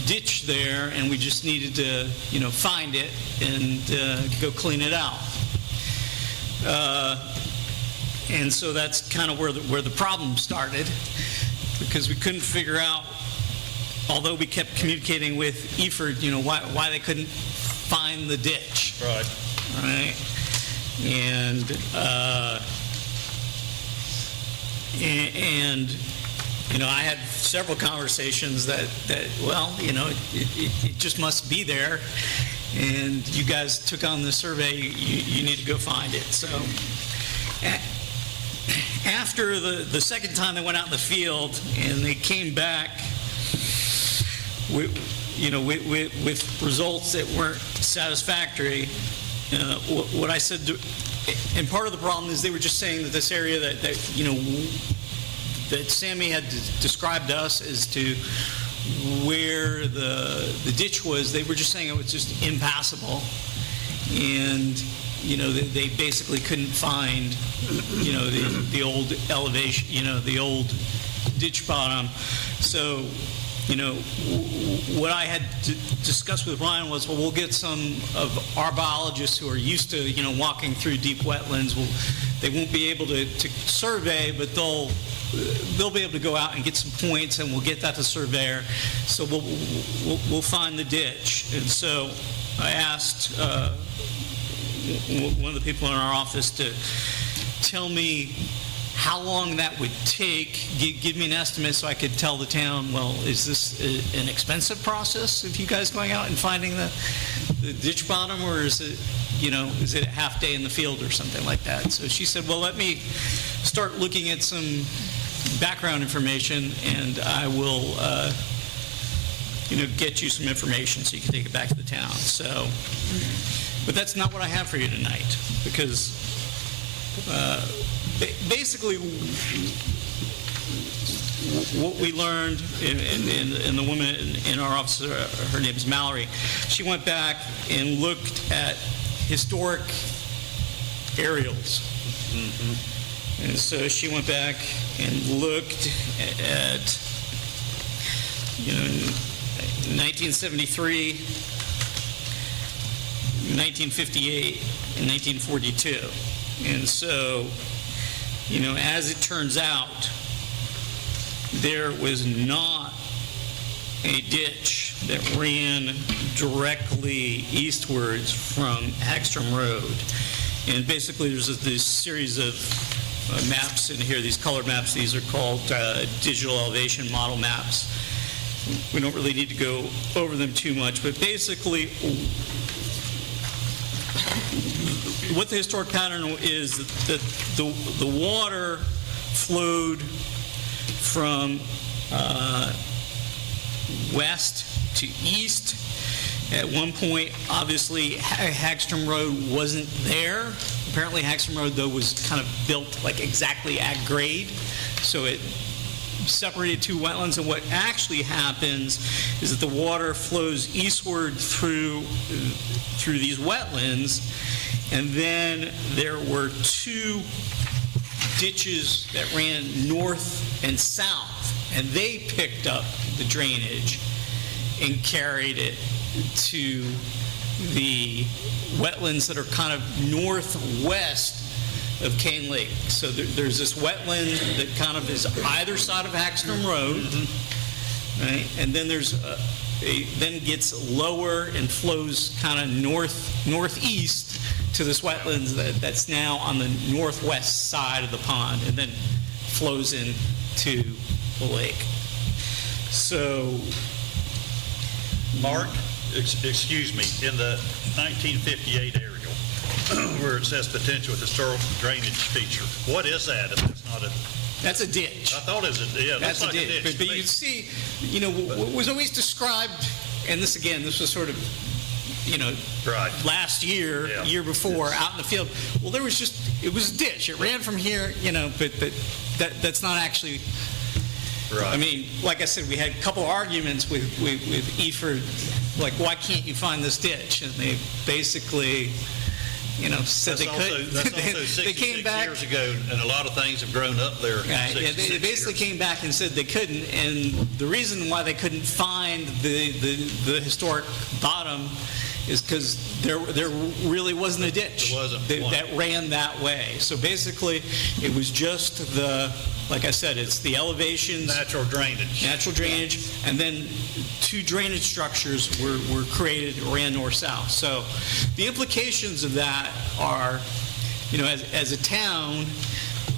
ditch there, and we just needed to, find it and go clean it out. And so that's kind of where the problem started, because we couldn't figure out, although we kept communicating with Eford, why they couldn't find the ditch. Right. Right? And I had several conversations that well, it just must be there, and you guys took on the survey, you need to go find it. So after the second time they went out in the field and they came back with results that weren't satisfactory, what I said and part of the problem is they were just saying that this area that Sammy had described to us as to where the ditch was, they were just saying it was just impassable. And, they basically couldn't find, the old elevation, the old ditch bottom. So, what I had to discuss with Ryan was, well, we'll get some of our biologists who are used to, walking through deep wetlands. They won't be able to survey, but they'll be able to go out and get some points, and we'll get that to surveyor. So we'll find the ditch. And so I asked one of the people in our office to tell me how long that would take, give me an estimate so I could tell the town, well, is this an expensive process of you guys going out and finding the ditch bottom, or is it, is it a half day in the field or something like that? So she said, well, let me start looking at some background information, and I will, get you some information so you can take it back to the town. So, but that's not what I have for you tonight, because basically what we learned, and the woman in our office, her name is Mallory, she went back and looked at historic aerials. And so she went back and looked at 1973, 1958, and 1942. And so, as it turns out, there was not a ditch that ran directly eastwards from Hagstrom Road. And basically, there's this series of maps in here, these colored maps. These are called digital elevation model maps. We don't really need to go over them too much, but basically, what the historic pattern is, that the water flowed from west to east. At one point, obviously, Hagstrom Road wasn't there. Apparently, Hagstrom Road, though, was kind of built like exactly at grade, so it separated two wetlands. And what actually happens is that the water flows eastward through these wetlands, and then there were two ditches that ran north and south, and they picked up the drainage and carried it to the wetlands that are kind of northwest of Cane Lake. So there's this wetland that kind of is either side of Hagstrom Road, right? And then then gets lower and flows kind of northeast to this wetlands that's now on the northwest side of the pond, and then flows into the lake. So, Mark, excuse me, in the 1958 aerial, where it says potential historical drainage feature, what is that if it's not a... that's a ditch. I thought it was a, yeah, it That's looks like a ditch. a ditch. But to you me. see, what was always described, and this was sort of, Right. last year, Yeah. year before, out in the field. Well, it was a ditch. It ran from here, but that's not actually. Right. I mean, like I said, we had a couple arguments with Eford, like, why can't you find this ditch? And they basically, said That's they couldn't. That's also They came 66 back. years ago, and a lot of things have grown up there. in Right, yeah, 66 they basically years. came back and said they couldn't, and the reason why they couldn't find the historic bottom is because there really wasn't a ditch. There wasn't one. that ran that way. So basically, it was just like I said, it's the elevations, Natural drainage. and then two drainage structures were created, ran north-south. So the implications of that are, as a town,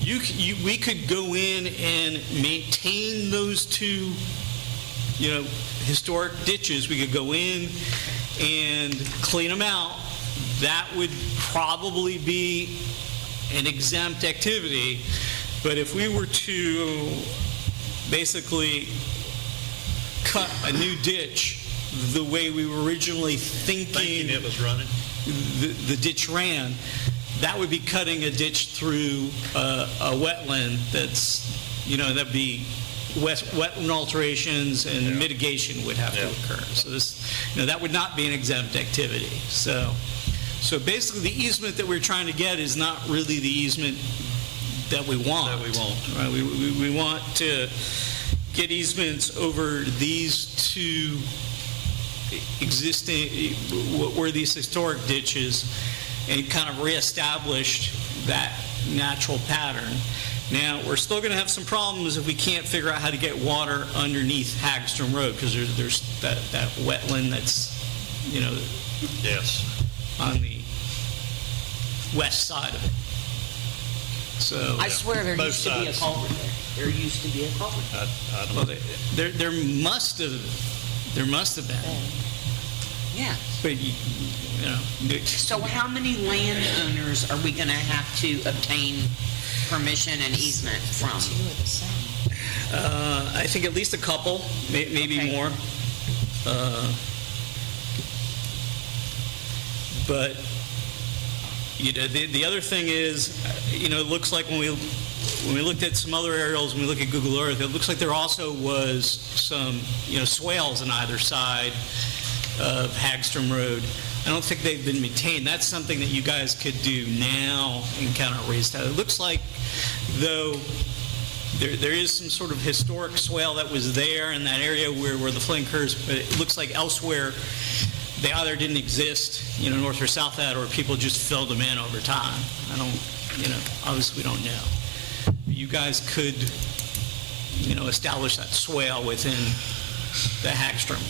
we could go in and maintain those two, historic ditches. We could go in and clean them out. That would probably be an exempt activity. But if we were to basically cut a new ditch the way we were originally Thinking it was running. the ditch ran, that would be cutting a ditch through a wetland that's, that'd be wetland alterations and mitigation would have to occur. So this, that would not be an exempt activity. So basically the easement that we're trying to get is not really the easement that we want. Right? We want to get easements over these two existing, what were these historic ditches, and kind of reestablish that natural pattern. Now, we're still going to have some problems if we can't figure out how to get water underneath Hagstrom Road, because there's that wetland that's, Yes. on the west side of it. So, I swear there Both used to be a sides. culvert there. There used to be a culvert. I don't well, know. there must have been. Yeah. But, So how many landowners are we going to have to obtain permission and easement from? I think at least a couple, maybe Okay. more. But, the other thing is, it looks like when we looked at some other aerials, when we look at Google Earth, it looks like there also was some, swales on either side of Hagstrom Road. I don't think they've been maintained. That's something that you guys could do now and kind of raise that. It looks like, though, there is some sort of historic swale that was there in that area where the flooding occurs, but it looks like elsewhere they either didn't exist, north or south of that, or people just filled them in over time. I don't, obviously we don't know. You guys could, establish that swale within the Hagstrom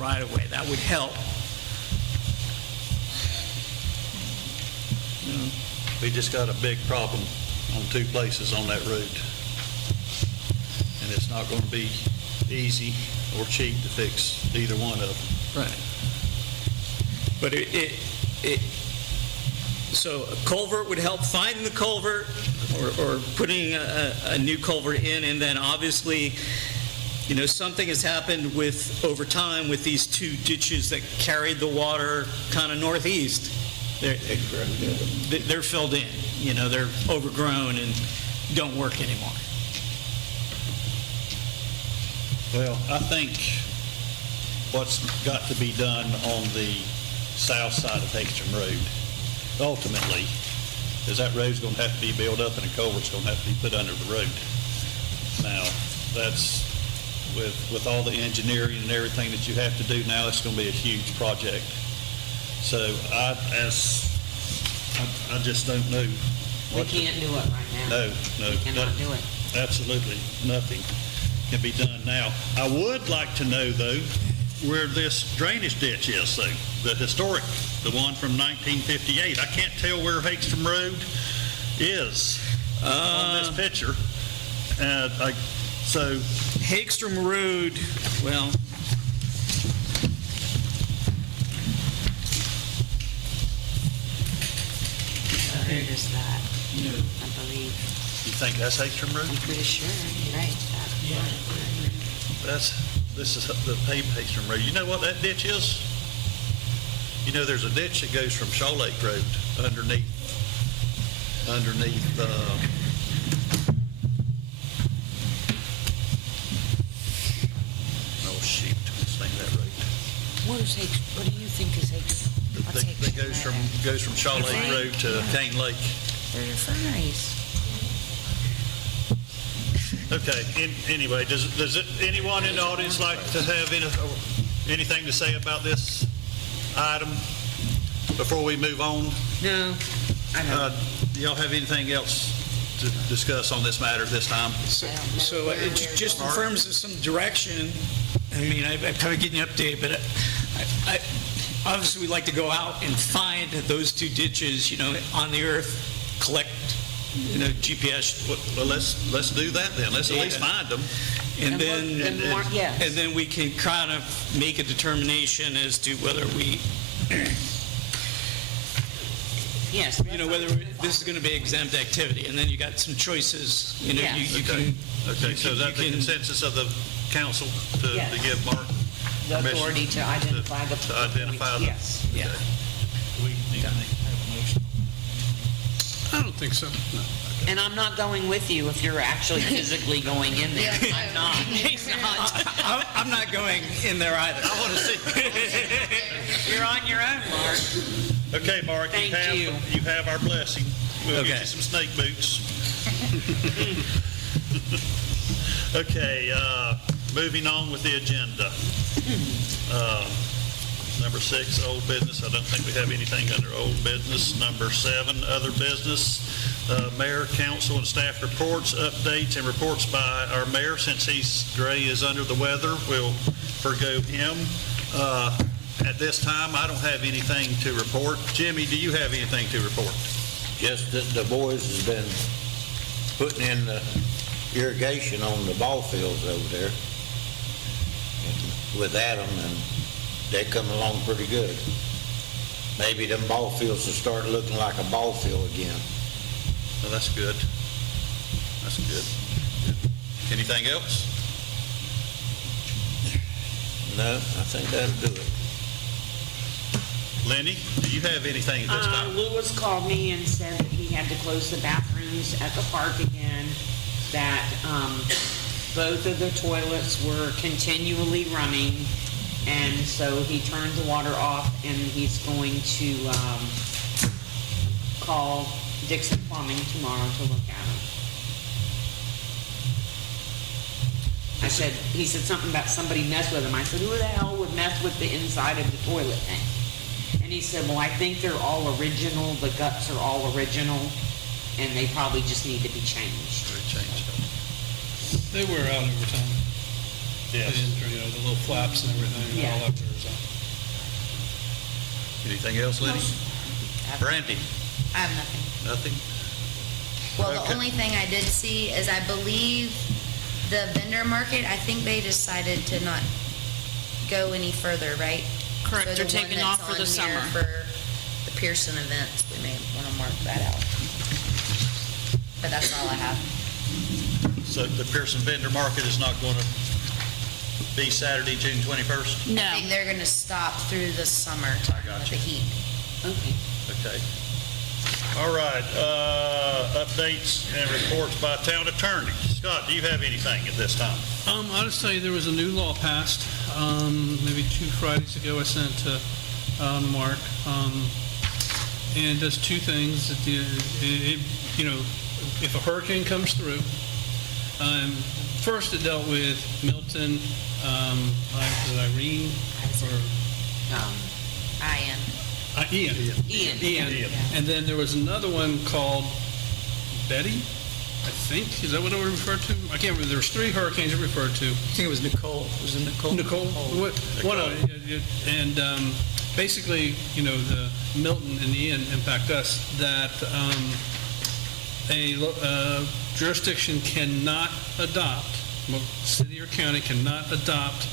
right away. That would help. We just got a big problem on two places on that road. And it's not going to be easy or cheap to fix either one of them. Right. But So a culvert would help find the culvert or putting a new culvert in, and then obviously, something has happened over time with these two ditches that carried the water kind of northeast. They're filled in, they're overgrown and don't work anymore. Well, I think what's got to be done on the south side of Hagstrom Road, ultimately, is that road's going to have to be built up and a culvert's going to have to be put under the road. Now, that's, with all the engineering and everything that you have to do now, it's going to be a huge project. So I just don't know. We can't do it right now. No. We cannot do it. Absolutely nothing can be done now. I would like to know, though, where this drainage ditch is, though, the historic, the one from 1958. I can't tell where Hagstrom Road is on this picture. So Hagstrom Road, well, Where is that? I believe. you think that's Hagstrom Road? I'm pretty sure. You're right. This is the paved Hagstrom Road. You know what that ditch is? There's a ditch that goes from Shaw Lake Road underneath, oh shoot, what's the name of that road? What do you think is Hagstrom? That goes from Shaw Lake Road to Cane Lake. There's nice. Okay, anyway, does anyone in the audience like to have anything to say about this item before we move on? No, I don't. Do y'all have anything else to discuss on this matter this time? so it just in terms of some direction, I've kind of getting an update, but I obviously we'd like to go out and find those two ditches, on the earth, collect, GPS. Well, let's do that then. Let's at least find them. And then, yes. and then we can kind of make a determination as to whether we, Yes. whether this is going to be exempt activity. And then you got some choices, you Okay. can. Okay, so is that the consensus of the council to Yes. give Mark The permission authority to identify the. to identify them? Yes. Yeah. Do we need to have a motion? I don't think so. No. And I'm not going with you if you're actually physically going in there. I'm not. He's not. I'm not going in there either. I want to see. You're on your own, Mark. Okay, Mark, Thank you. you have our blessing. We'll get Okay. you some snake boots. Okay, moving on with the agenda. Number 6, old business. I don't think we have anything under old business. Number 7, other business. Mayor, council, and staff reports, updates, and reports by our mayor. Since Gray is under the weather, we'll forgo him. At this time, I don't have anything to report. Jimmy, do you have anything to report? Just that the boys has been putting in the irrigation on the ball fields over there with Adam, and they come along pretty good. Maybe them ball fields will start looking like a ball field again. Well, that's good. That's good. Anything else? No, I think that'll do it. Lenny, do you have anything at this time? Lewis called me and said that he had to close the bathrooms at the park again, that both of the toilets were continually running, and so he turned the water off, and he's going to call Dixon Plumbing tomorrow to look at them. He said something about somebody messed with him. I said, who the hell would mess with the inside of the toilet tank? And he said, well, I think they're all original, the guts are all original, and they probably just need to be changed. They wear out over time. Yes. The little flaps and everything, Yeah. all that wears out. Anything else, Lenny? Brandy? I have nothing. Nothing? Well, the Okay. only thing I did see is I believe the vendor market, I think they decided to not go any further, right? Correct, So they're the one taking that's off for the on here summer. For the Pierson events, we may want to mark that out. But that's all I have. So the Pierson Vendor Market is not going to be Saturday, June 21st? No. I think they're going to stop through the summer time got with the you. heat. Okay. All right, updates and reports by town attorney. Scott, do you have anything at this time? I'll just tell you, there was a new law passed, maybe 2 Fridays ago I sent to Mark, and it does 2 things. If a hurricane comes through, first it dealt with Milton, Irene, or Ian. And then there was another one called Betty, I think. Is that what it was referred to? I can't remember. There was 3 hurricanes it referred to. I think it was Nicole. Was it Nicole? Nicole. One of it. And basically, the Milton and Ian impact us, that a jurisdiction cannot adopt, city or county cannot adopt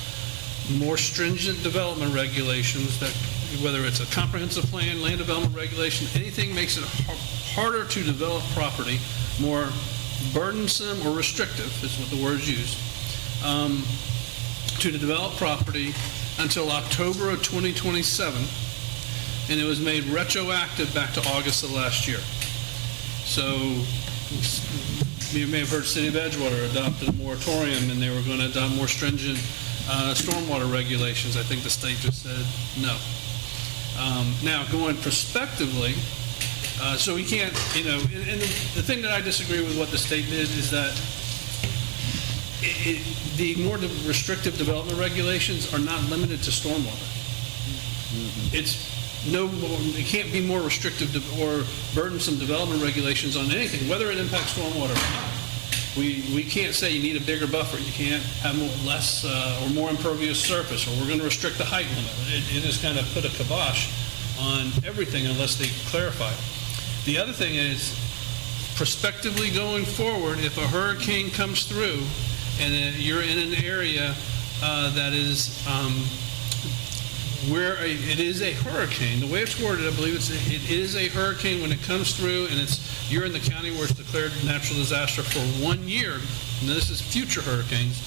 more stringent development regulations, that whether it's a comprehensive plan, land development regulation, anything makes it harder to develop property, more burdensome or restrictive is what the word's used, to develop property until October of 2027, and it was made retroactive back to August of last year. So you may have heard City of Edgewater adopted a moratorium, and they were going to adopt more stringent stormwater regulations. I think the state just said no. Now, going prospectively, so we can't, and the thing that I disagree with what the state did is that the more restrictive development regulations are not limited to stormwater. It can't be more restrictive or burdensome development regulations on anything, whether it impacts stormwater or not. We can't say you need a bigger buffer. You can't have less or more impervious surface, or we're going to restrict the height limit. It has kind of put a kibosh on everything unless they clarify it. The other thing is, prospectively going forward, if a hurricane comes through and you're in an area that is where it is a hurricane, the way it's worded, I believe it is a hurricane when it comes through, and you're in the county where it's declared natural disaster for 1 year, and this is future hurricanes,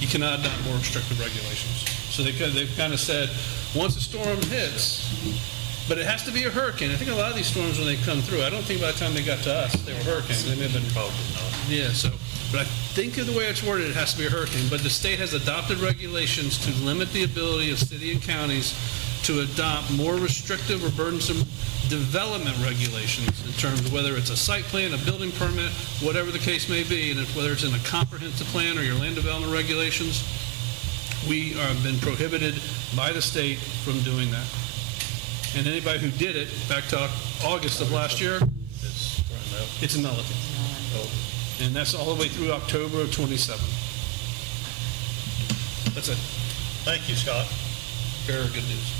you cannot adopt more restrictive regulations. So they've kind of said, once a storm hits, but it has to be a hurricane. I think a lot of these storms, when they come through, I don't think by the time they got to us, they were hurricanes. They may have been probably not. Yeah, but I think of the way it's worded, it has to be a hurricane. But the state has adopted regulations to limit the ability of city and counties to adopt more restrictive or burdensome development regulations in terms of whether it's a site plan, a building permit, whatever the case may be, and whether it's in a comprehensive plan or your land development regulations, we have been prohibited by the state from doing that. And anybody who did it back to August of last year, it's a nullity. And that's all the way through October of 27. That's it. Thank you, Scott. Very good news.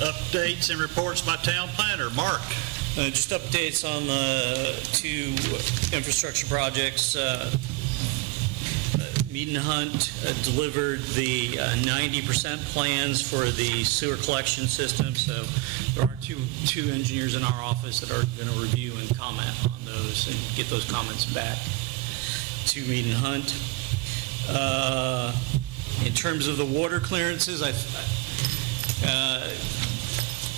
Updates and reports by town planner. Mark. Just updates on the 2 infrastructure projects. Mead and Hunt delivered the 90% plans for the sewer collection system, so there are two engineers in our office that are going to review and comment on those and get those comments back to Mead and Hunt. In terms of the water clearances,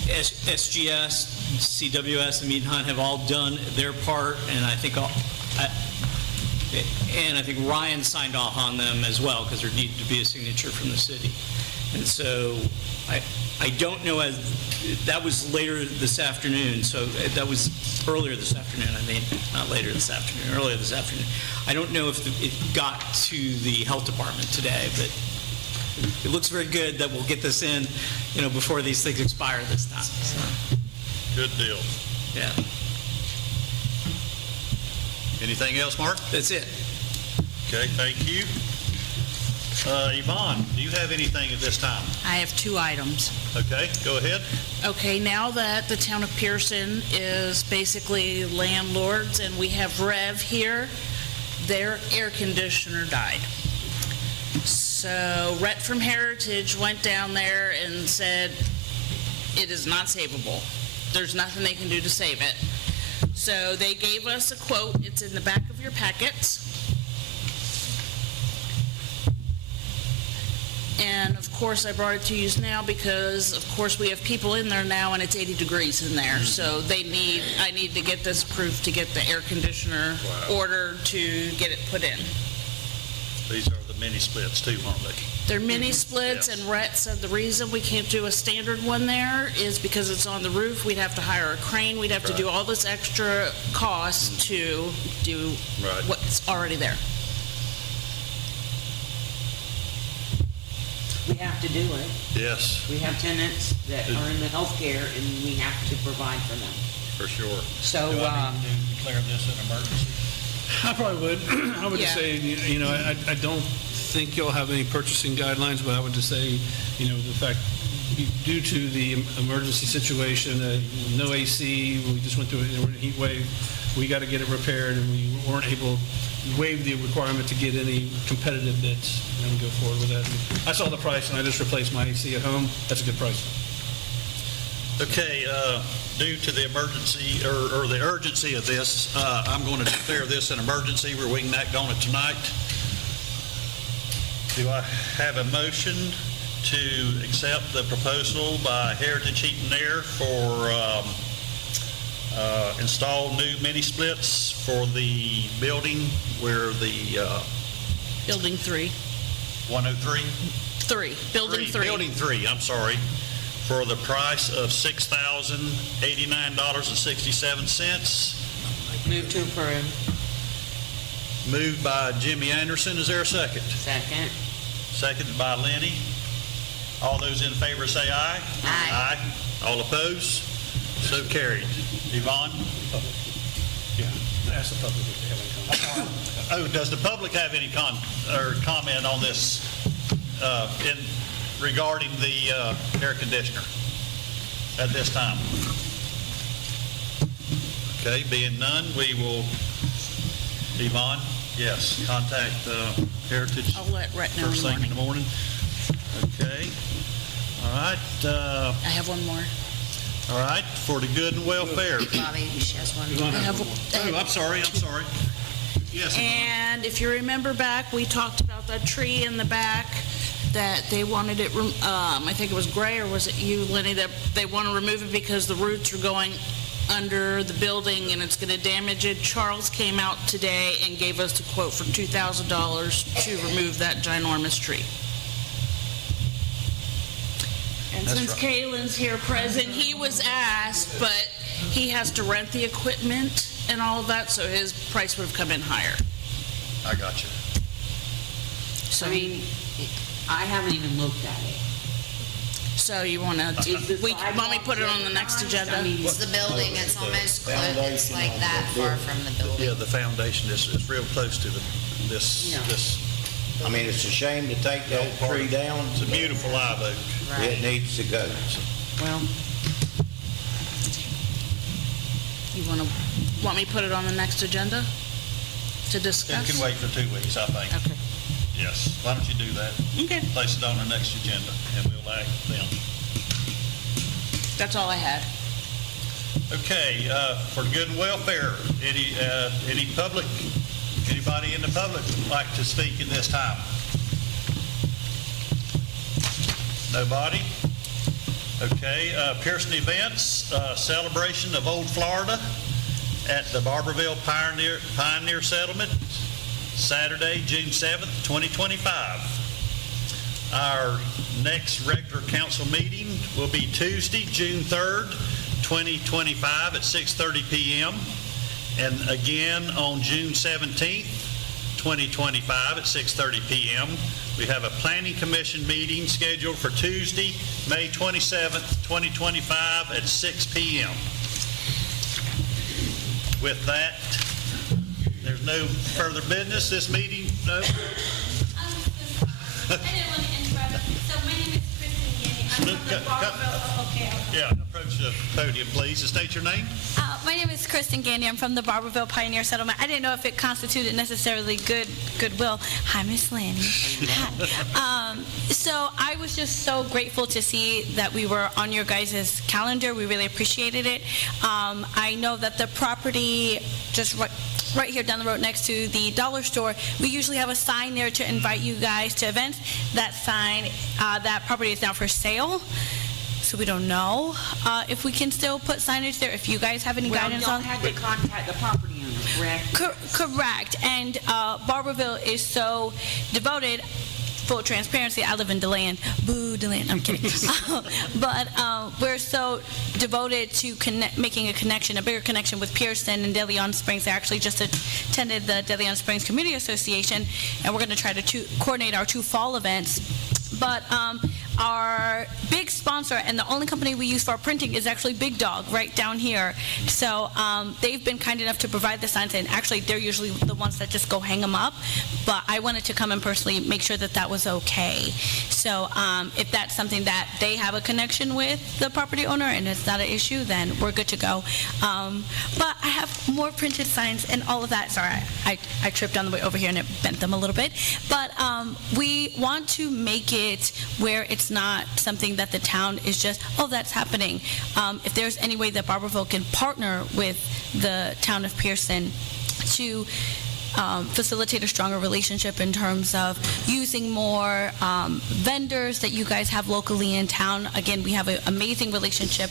SGS, CWS, and Mead and Hunt have all done their part, and I think Ryan signed off on them as well, because there needed to be a signature from the city. And so I don't know, that was later this afternoon, so that was earlier this afternoon, not later this afternoon, earlier this afternoon. I don't know if it got to the health department today, but it looks very good that we'll get this in, before these things expire this time. So, good deal. yeah. Anything else, Mark? That's it. Okay, thank you. Yvonne, do you have anything at this time? I have 2 items. Okay, go ahead. Okay, now that the town of Pierson is basically landlords and we have Rev here, their air conditioner died. So Rhett from Heritage went down there and said, It is not savable. There's nothing they can do to save it. So they gave us a quote. It's in the back of your packets. And of course, I brought it to you now because, of course, we have people in there now and it's 80 degrees in there. So I need to get this approved to get the air conditioner ordered to get it put in. These are the mini splits too, aren't they? They're mini splits, Yes. and Rhett said the reason we can't do a standard one there is because it's on the roof. We'd have to hire a crane. We'd have to do all this extra cost to do Right. what's already there. We have to do it. Yes, We have tenants that are in the healthcare, and we have to provide for them. for sure. So, Do I need to declare this an emergency? I probably would. I would just Yeah. say, you know, I don't think you'll have any purchasing guidelines, but I would just say, you know, the fact, due to the emergency situation, no AC, we just went through a heat wave, we got to get it repaired, and we weren't able, waive the requirement to get any competitive bids and go forward with that. And I saw the price, and I just replaced my AC at home. That's a good price. Okay, due to the emergency, or the urgency of this, I'm going to declare this an emergency. We're waiting to act on it tonight. Do I have a motion to accept the proposal by Heritage Heat and Air for install new mini splits for the building where the Building 3. 103? Building 3. Building 3, I'm sorry, for the price of $6,089.67. move to approve. Moved by Jimmy Anderson. Is there a second? Second. Seconded by Lenny. All those in favor say aye. Aye. All opposed? So carried. Yvonne? Yeah, ask the public if they have any comments. Oh, does the public have any comment on this regarding the air conditioner at this time? Okay, being none, we will, Yvonne, yes, contact Heritage I'll let Rhett know in first the thing in morning. the morning. Okay. All right, I have one more. all right, for the good and welfare. Bobby, she has one. I have Oh, I'm sorry. Yes. And if you remember back, we talked about that tree in the back that they wanted it, I think it was Gray, or was it you, Lenny, that they want to remove it because the roots are going under the building and it's going to damage it. Charles came out today and gave us a quote for $2,000 to remove that ginormous tree. And That's since right. Kaylin's here present, he was asked, but he has to rent the equipment and all of that, so his price would have come in higher. I got you. So, I mean, I haven't even looked at it. so you want to, Is the want me to put it on the next sidewalk agenda? I mean, It's the building, it's almost close, it's like that far from the building. Yeah, the foundation is real close to this. Yeah. I mean, it's a shame to take that tree down. It's a beautiful live oak. It needs to go. well, You want me to put it on the next agenda to It discuss? can wait for 2 weeks, I think. Okay. Yes. Why don't you do that? Okay, Place it on the next agenda, and we'll act then. that's all I had. Okay, for good and welfare, anybody in the public would like to speak in this time? Nobody? Okay, Pierson Events, celebration of Old Florida at the Barberville Pioneer Settlement, Saturday, June 7th, 2025. Our next regular council meeting will be Tuesday, June 3rd, 2025 at 6:30 p.m. And again on June 17th, 2025 at 6:30 p.m. We have a planning commission meeting scheduled for Tuesday, May 27th, 2025 at 6 p.m. With that, there's no further business. This meeting, no? I didn't want to interrupt. So my name is Kristen Gandy. I'm Yeah, approach the podium, please, and state your name. My name is Kristen Gandy. I'm from the Barberville Pioneer Settlement. I didn't know if it constituted necessarily goodwill. Hi, Miss Lanny. Hi. So I was just so grateful to see that we were on your guys' calendar. We really appreciated it. I know that the property just right here down the road next to the dollar store, we usually have a sign there to invite you guys to events. That sign, that property is now for sale. So we don't know if we can still put signage there, if you guys have any guidance Well, on. y'all had to contact the property owner, correct? Correct. And Barberville is so devoted, full transparency, I live in DeLand. Boo, DeLand. I'm kidding. But we're so devoted to making a bigger connection with Pierson and De Leon Springs. I actually just attended the De Leon Springs Community Association, and we're going to try to coordinate our 2 fall events. But our big sponsor and the only company we use for our printing is actually Big Dog right down here. So they've been kind enough to provide the signs, and actually they're usually the ones that just go hang them up. But I wanted to come and personally make sure that that was okay. So if that's something that they have a connection with the property owner and it's not an issue, then we're good to go. But I have more printed signs and all of that. Sorry, I tripped on the way over here and it bent them a little bit. But we want to make it where it's not something that the town is just, oh, that's happening. If there's any way that Barberville can partner with the town of Pierson to facilitate a stronger relationship in terms of using more vendors that you guys have locally in town. Again, we have an amazing relationship,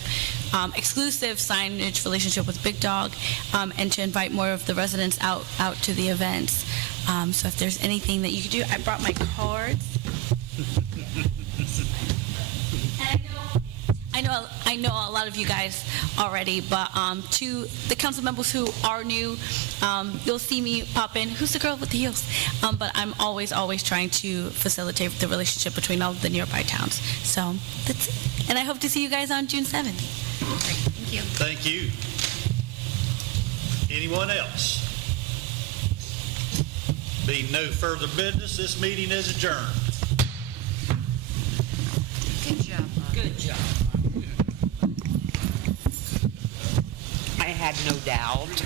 exclusive signage relationship with Big Dog, and to invite more of the residents out to the events. So if there's anything that you could do, I brought my cards. I know a lot of you guys already, but to the council members who are new, you'll see me pop in. Who's the girl with the heels? But I'm always trying to facilitate the relationship between all of the nearby towns. So that's it. And I hope to see you guys on June 7th. Thank you. Thank you. Anyone else? Being no further business, this meeting is adjourned. Good job. Good job. I had no doubt.